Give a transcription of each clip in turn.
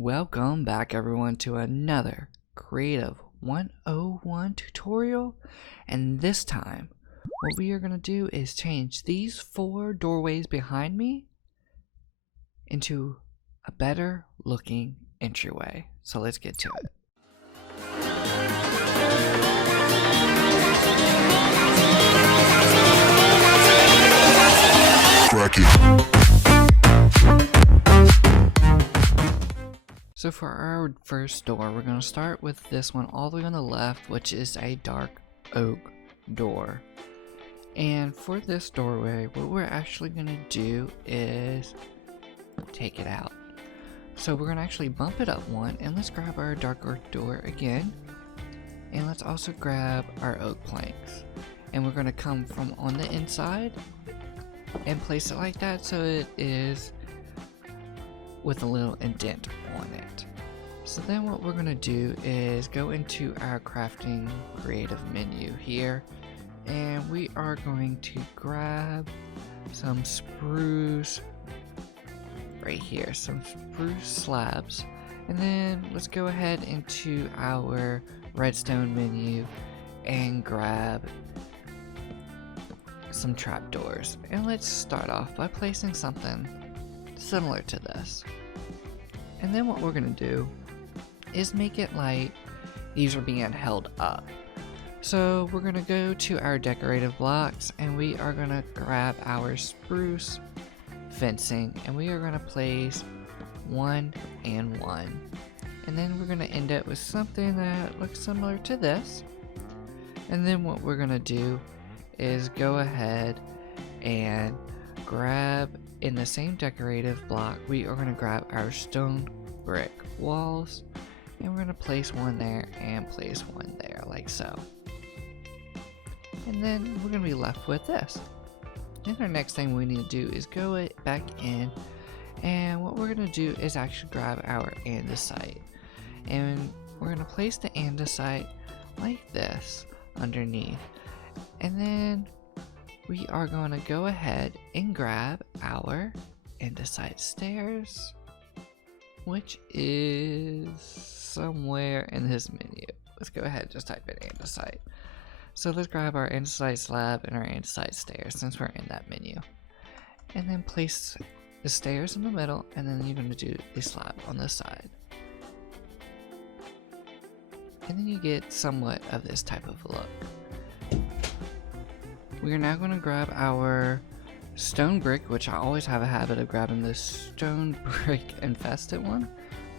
Welcome back everyone to another Creative 101 tutorial, and this time what we are going to do is change these 4 doorways behind me into a better looking entryway. So let's get to it. So for our first door, we're going to start with this one all the way on the left, which is a dark oak door. And for this doorway, what we're actually going to do is take it out. So we're going to actually bump it up one, and let's grab our dark oak door again. And let's also grab our oak planks. And we're going to come from on the inside and place it like that so it is with a little indent on it. So then what we're going to do is go into our crafting creative menu here, and we are going to grab some spruce right here, some spruce slabs, and then let's go ahead into our redstone menu and grab some trapdoors. And let's start off by placing something similar to this. And then what we're going to do is make it like these are being held up. So we're going to go to our decorative blocks, and we are going to grab our spruce fencing, and we are going to place 1 and 1. And then we're going to end up with something that looks similar to this. And then what we're going to do is go ahead and grab, in the same decorative block, we are going to grab our stone brick walls, and we're going to place one there and place one there like so. And then we're going to be left with this. Then our next thing we need to do is go back in, and what we're going to do is actually grab our andesite, and we're going to place the andesite like this underneath. And then we are going to go ahead and grab our andesite stairs, which is somewhere in this menu. Let's go ahead and just type in andesite. So let's grab our andesite slab and our andesite stairs since we're in that menu. And then place the stairs in the middle, and then you're going to do the slab on this side. And then you get somewhat of this type of look. We are now going to grab our stone brick, which I always have a habit of grabbing this stone brick infested one.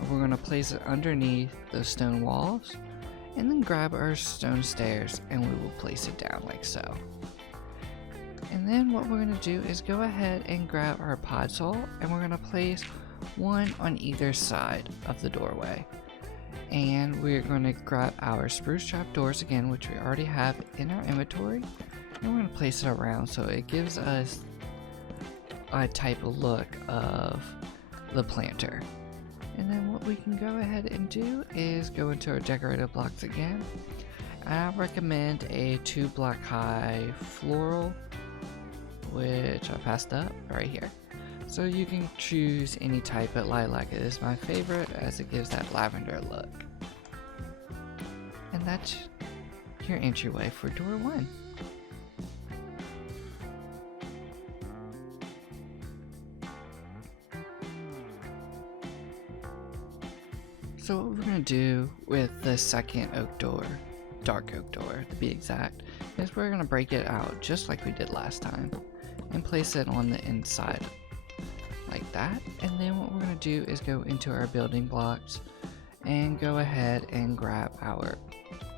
We're going to place it underneath those stone walls, and then grab our stone stairs, and we will place it down like so. And then what we're going to do is go ahead and grab our podzol, and we're going to place one on either side of the doorway. And we're going to grab our spruce trapdoors again, which we already have in our inventory. And we're going to place it around so it gives us a type of look of the planter. And then what we can go ahead and do is go into our decorative blocks again. And I recommend a 2 block high floral, which I passed up right here. So you can choose any type, but lilac is my favorite as it gives that lavender look. And that's your entryway for door 1. So what we're going to do with the second oak door, dark oak door to be exact, is we're going to break it out just like we did last time and place it on the inside like that. And then what we're going to do is go into our building blocks and go ahead and grab our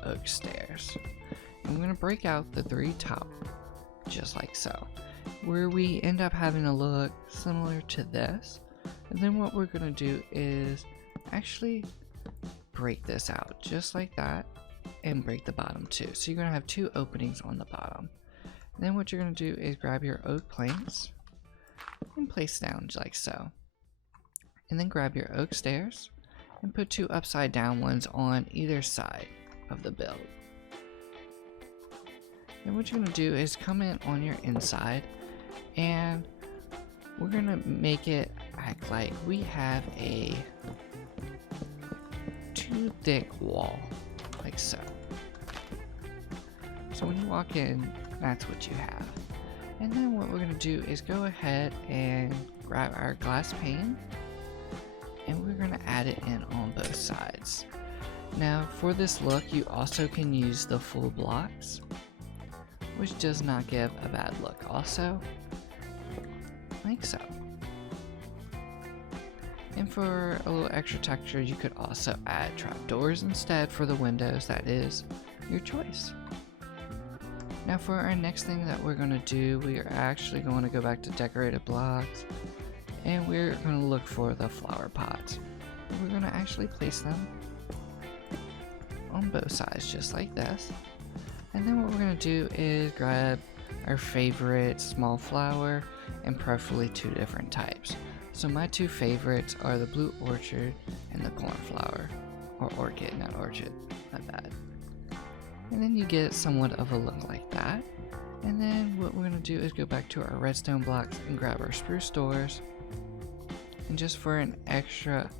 oak stairs. And we're going to break out the 3 top just like so, where we end up having a look similar to this. And then what we're going to do is actually break this out just like that and break the bottom too. So you're going to have 2 openings on the bottom. And then what you're going to do is grab your oak planks and place down like so. And then grab your oak stairs and put 2 upside down ones on either side of the build. And what you're going to do is come in on your inside, and we're going to make it act like we have a thick wall, like so. So when you walk in, that's what you have. And then what we're going to do is go ahead and grab our glass pane, and we're going to add it in on both sides. Now for this look, you also can use the full blocks, which does not give a bad look also, like so. And for a little extra texture, you could also add trapdoors instead for the windows. That is your choice. Now for our next thing that we're going to do, we are actually going to go back to decorated blocks, and we're going to look for the flower pots. We're going to actually place them on both sides just like this. And then what we're going to do is grab our favorite small flower, and preferably 2 different types. So my 2 favorites are the blue orchid and the cornflower, or orchid, not orchid, my bad. And then you get somewhat of a look like that. And then what we're going to do is go back to our redstone blocks and grab our spruce doors. And just for an extra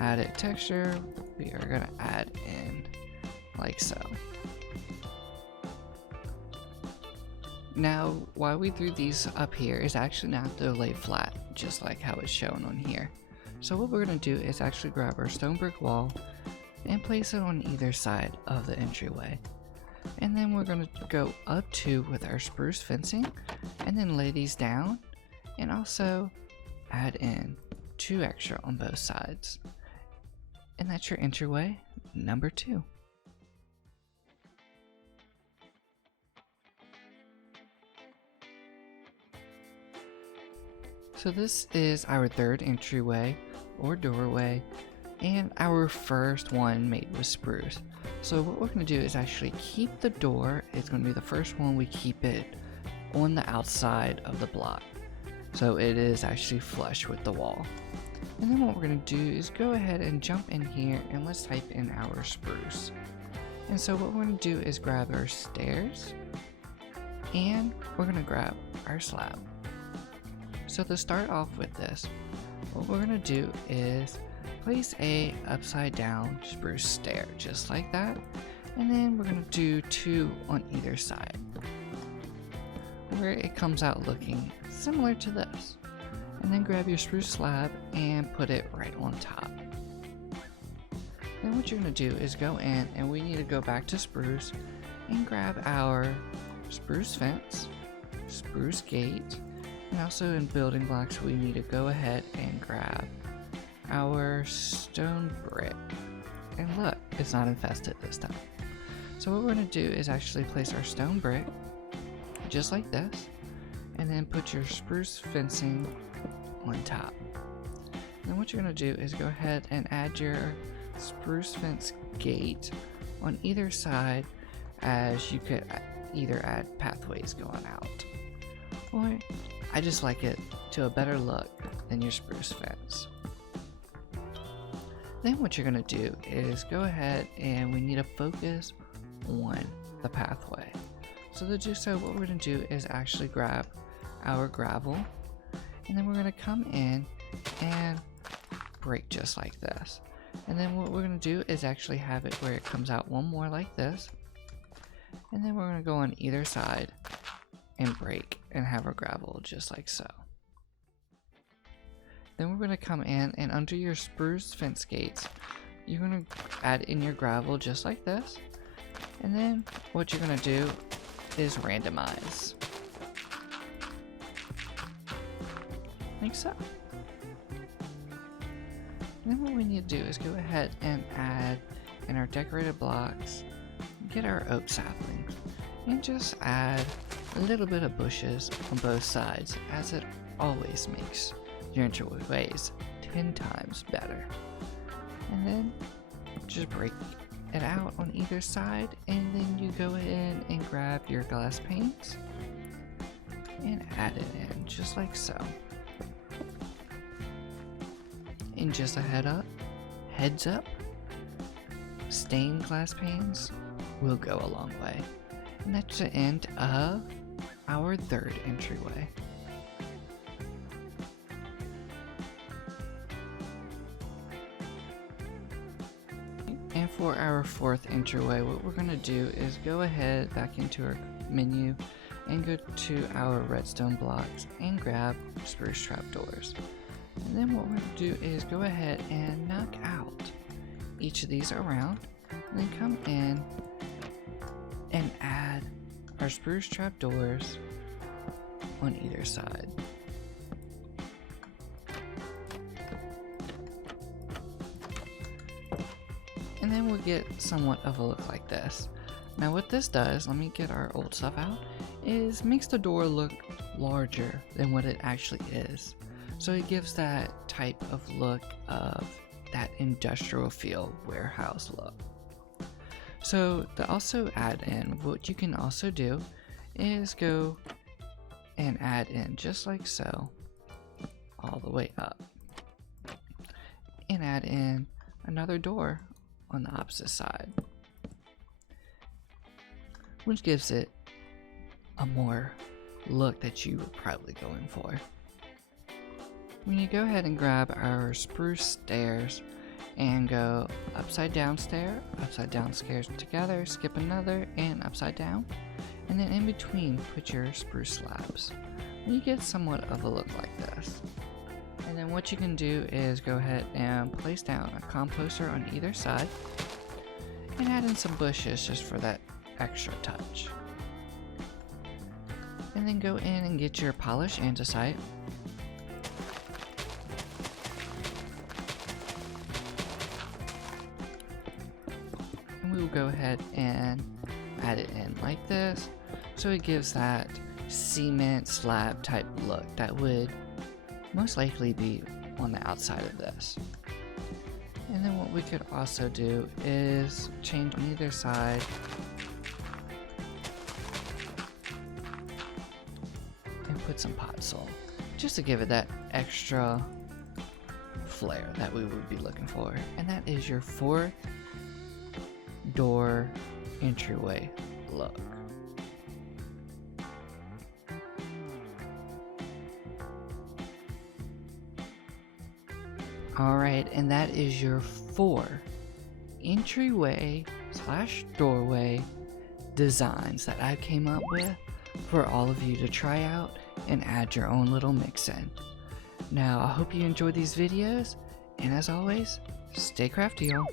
added texture, we are going to add in like so. Now, why we threw these up here is actually not to lay flat, just like how it's shown on here. So what we're going to do is actually grab our stone brick wall and place it on either side of the entryway. And then we're going to go up 2 with our spruce fencing, and then lay these down, and also add in 2 extra on both sides. And that's your entryway number 2. So this is our 3rd entryway or doorway, and our first one made with spruce. So what we're going to do is actually keep the door. It's going to be the first one. We keep it on the outside of the block, so it is actually flush with the wall. And then what we're going to do is go ahead and jump in here, and let's type in our spruce. And so what we're going to do is grab our stairs, and we're going to grab our slab. So to start off with this, what we're going to do is place a upside down spruce stair just like that, and then we're going to do 2 on either side where it comes out looking similar to this. And then grab your spruce slab and put it right on top. Then what you're going to do is go in, and we need to go back to spruce and grab our spruce fence, spruce gate, and also in building blocks we need to go ahead and grab our stone brick. And look, it's not infested this time. So what we're going to do is actually place our stone brick just like this, and then put your spruce fencing on top. And then what you're going to do is go ahead and add your spruce fence gate on either side, as you could either add pathways going out, or I just like it to a better look than your spruce fence. Then what you're going to do is go ahead, and we need to focus on the pathway. So to do so, what we're going to do is actually grab our gravel, and then we're going to come in and break just like this. And then what we're going to do is actually have it where it comes out one more like this, and then we're going to go on either side and break and have our gravel just like so. Then we're going to come in, and under your spruce fence gates, you're going to add in your gravel just like this. And then what you're going to do is randomize, like so. And then what we need to do is go ahead and add in our decorated blocks, get our oak saplings, and just add a little bit of bushes on both sides, as it always makes your entryways 10 times better. And then just break it out on either side, and then you go in and grab your glass paints and add it in just like so. And just a heads up, stained glass panes will go a long way. And that's the end of our 3rd entryway. And for our fourth entryway, what we're going to do is go ahead back into our menu and go to our redstone blocks and grab spruce trapdoors. And then what we're going to do is go ahead and knock out each of these around, and then come in and add our spruce trapdoors on either side. And then we'll get somewhat of a look like this. Now what this does, let me get our old stuff out, is makes the door look larger than what it actually is. So it gives that type of look of that industrial feel warehouse look. So to also add in, what you can also do is go and add in just like so, all the way up. And add in another door on the opposite side, which gives it a more look that you were probably going for. When you go ahead and grab our spruce stairs and go upside down stairs together, skip another, and upside down, and then in between put your spruce slabs, you get somewhat of a look like this. And then what you can do is go ahead and place down a composter on either side and add in some bushes just for that extra touch. And then go in and get your polished andesite. And we will go ahead and add it in like this, so it gives that cement slab type look that would most likely be on the outside of this. And then what we could also do is change on either side and put some pot soil just to give it that extra flair that we would be looking for. And that is your fourth door entryway look. Alright, and that is your 4 entryway / doorway designs that I came up with for all of you to try out and add your own little mix in. Now, I hope you enjoyed these videos, and as always, stay crafty, y'all.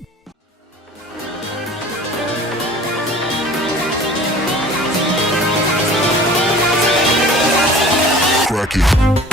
Crack it.